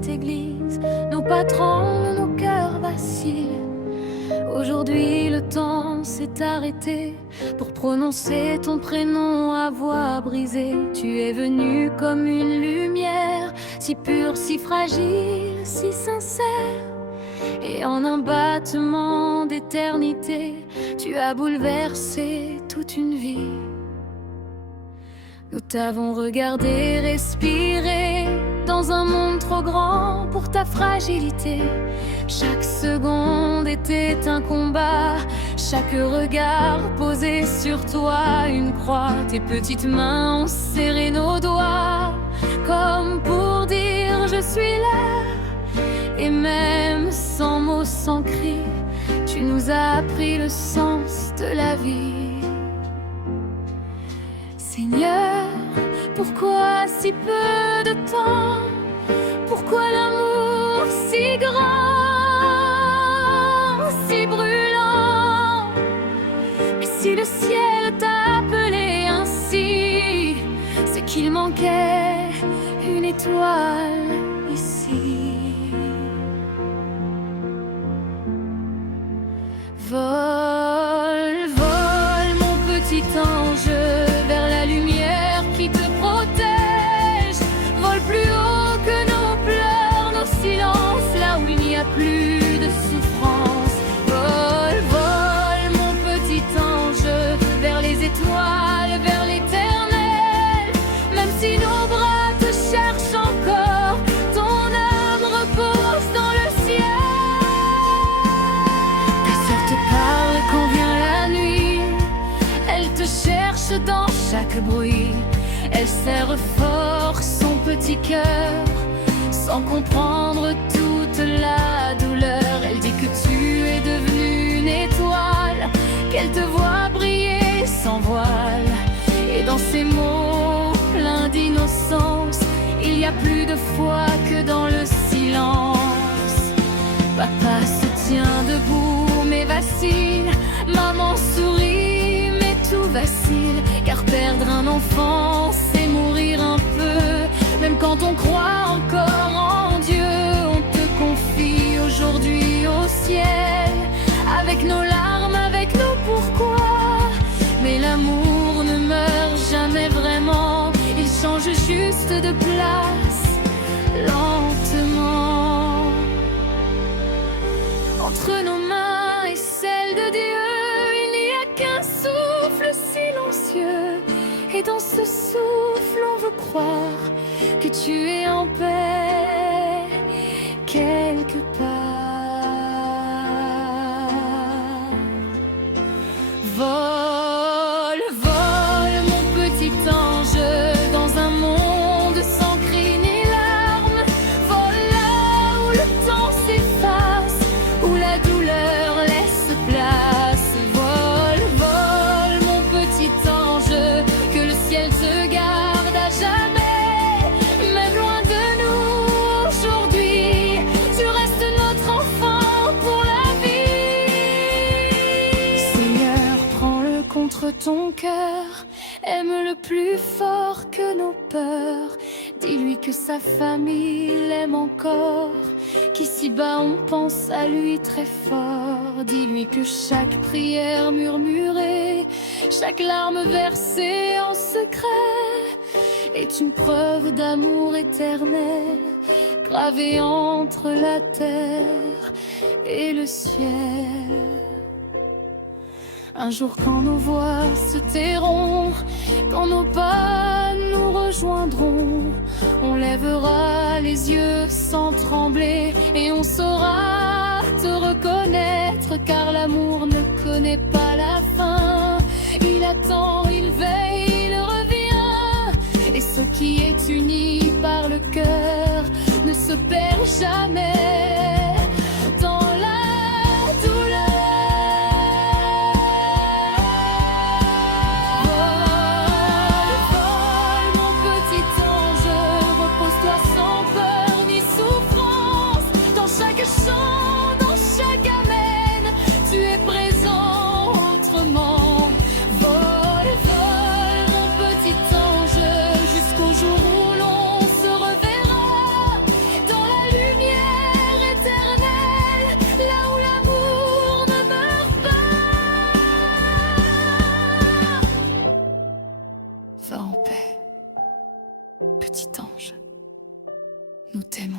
cette église, nos patrons, nos cœurs vacillent. Aujourd'hui le temps s'est arrêté pour prononcer ton prénom à voix brisée. Tu es venu comme une lumière, si pure, si fragile, si sincère. Et en un battement d'éternité, tu as bouleversé toute une vie. Nous t'avons regardé respirer dans un monde trop grand pour ta fragilité. Chaque seconde était un combat, chaque regard posé sur toi une croix. Tes petites mains ont serré nos doigts, comme pour dire je suis là. Et même sans mots, sans cri, tu nous as appris le sens de la vie. Seigneur, pourquoi si peu de temps? Pourquoi l'amour si grand, si brûlant? Et si le ciel t'a appelé ainsi, c'est qu'il manquait une étoile ici. Vole, vole mon petit ange vers la lumière qui te protège. Vole plus haut que nos pleurs, nos silences, là où il n'y a plus de souffrance. Vole, vole mon petit ange vers les étoiles, vers l'éternel. Même si nos bras te cherchent encore, ton âme repose dans le ciel. Ta sœur te parle quand vient la nuit, elle te cherche dans chaque bruit. Elle serre fort son petit cœur, sans comprendre toute la douleur. Elle dit que tu es devenu une étoile, qu'elle te voit briller sans voile. Et dans ces mots pleins d'innocence, il y a plus de foi que dans le silence. Papa se tient debout mais vacille, maman sourit mais tout vacille. Car perdre un enfant, c'est mourir un peu. Même quand on croit encore en Dieu, on te confie aujourd'hui au ciel, avec nos larmes, avec nos pourquoi. Mais l'amour ne meurt jamais vraiment, il change juste de place, lentement. Entre nos mains et celles de Dieu, il n'y a qu'un souffle silencieux. Et dans ce souffle, on veut croire que tu es en paix quelque part. Vole, vole mon petit ange dans un monde sans cris ni larmes. Vole là où le temps s'efface, où la douleur laisse place. Vole, vole mon petit ange, que le ciel te garde à jamais. Même loin de nous aujourd'hui, tu restes notre enfant pour la vie. Seigneur, prends-le contre ton cœur, aime-le plus fort que nos peurs. Dis-lui que sa famille l'aime encore, qu'ici-bas on pense à lui très fort. Dis-lui que chaque prière murmurée, chaque larme versée en secret est une preuve d'amour éternel, gravée entre la terre et le ciel. Un jour quand nos voix se tairont, quand nos pas nous rejoindront, on lèvera les yeux sans trembler et on saura te reconnaître, car l'amour ne connaît pas la fin. Il attend, il veille, il revient, et ce qui est uni par le cœur ne se perd jamais dans la douleur. Dans chaque amène, tu es présent autrement. Vole, vole mon petit ange, jusqu'au jour où l'on se reverra dans la Va en paix. Petit ange, nous t'aimons.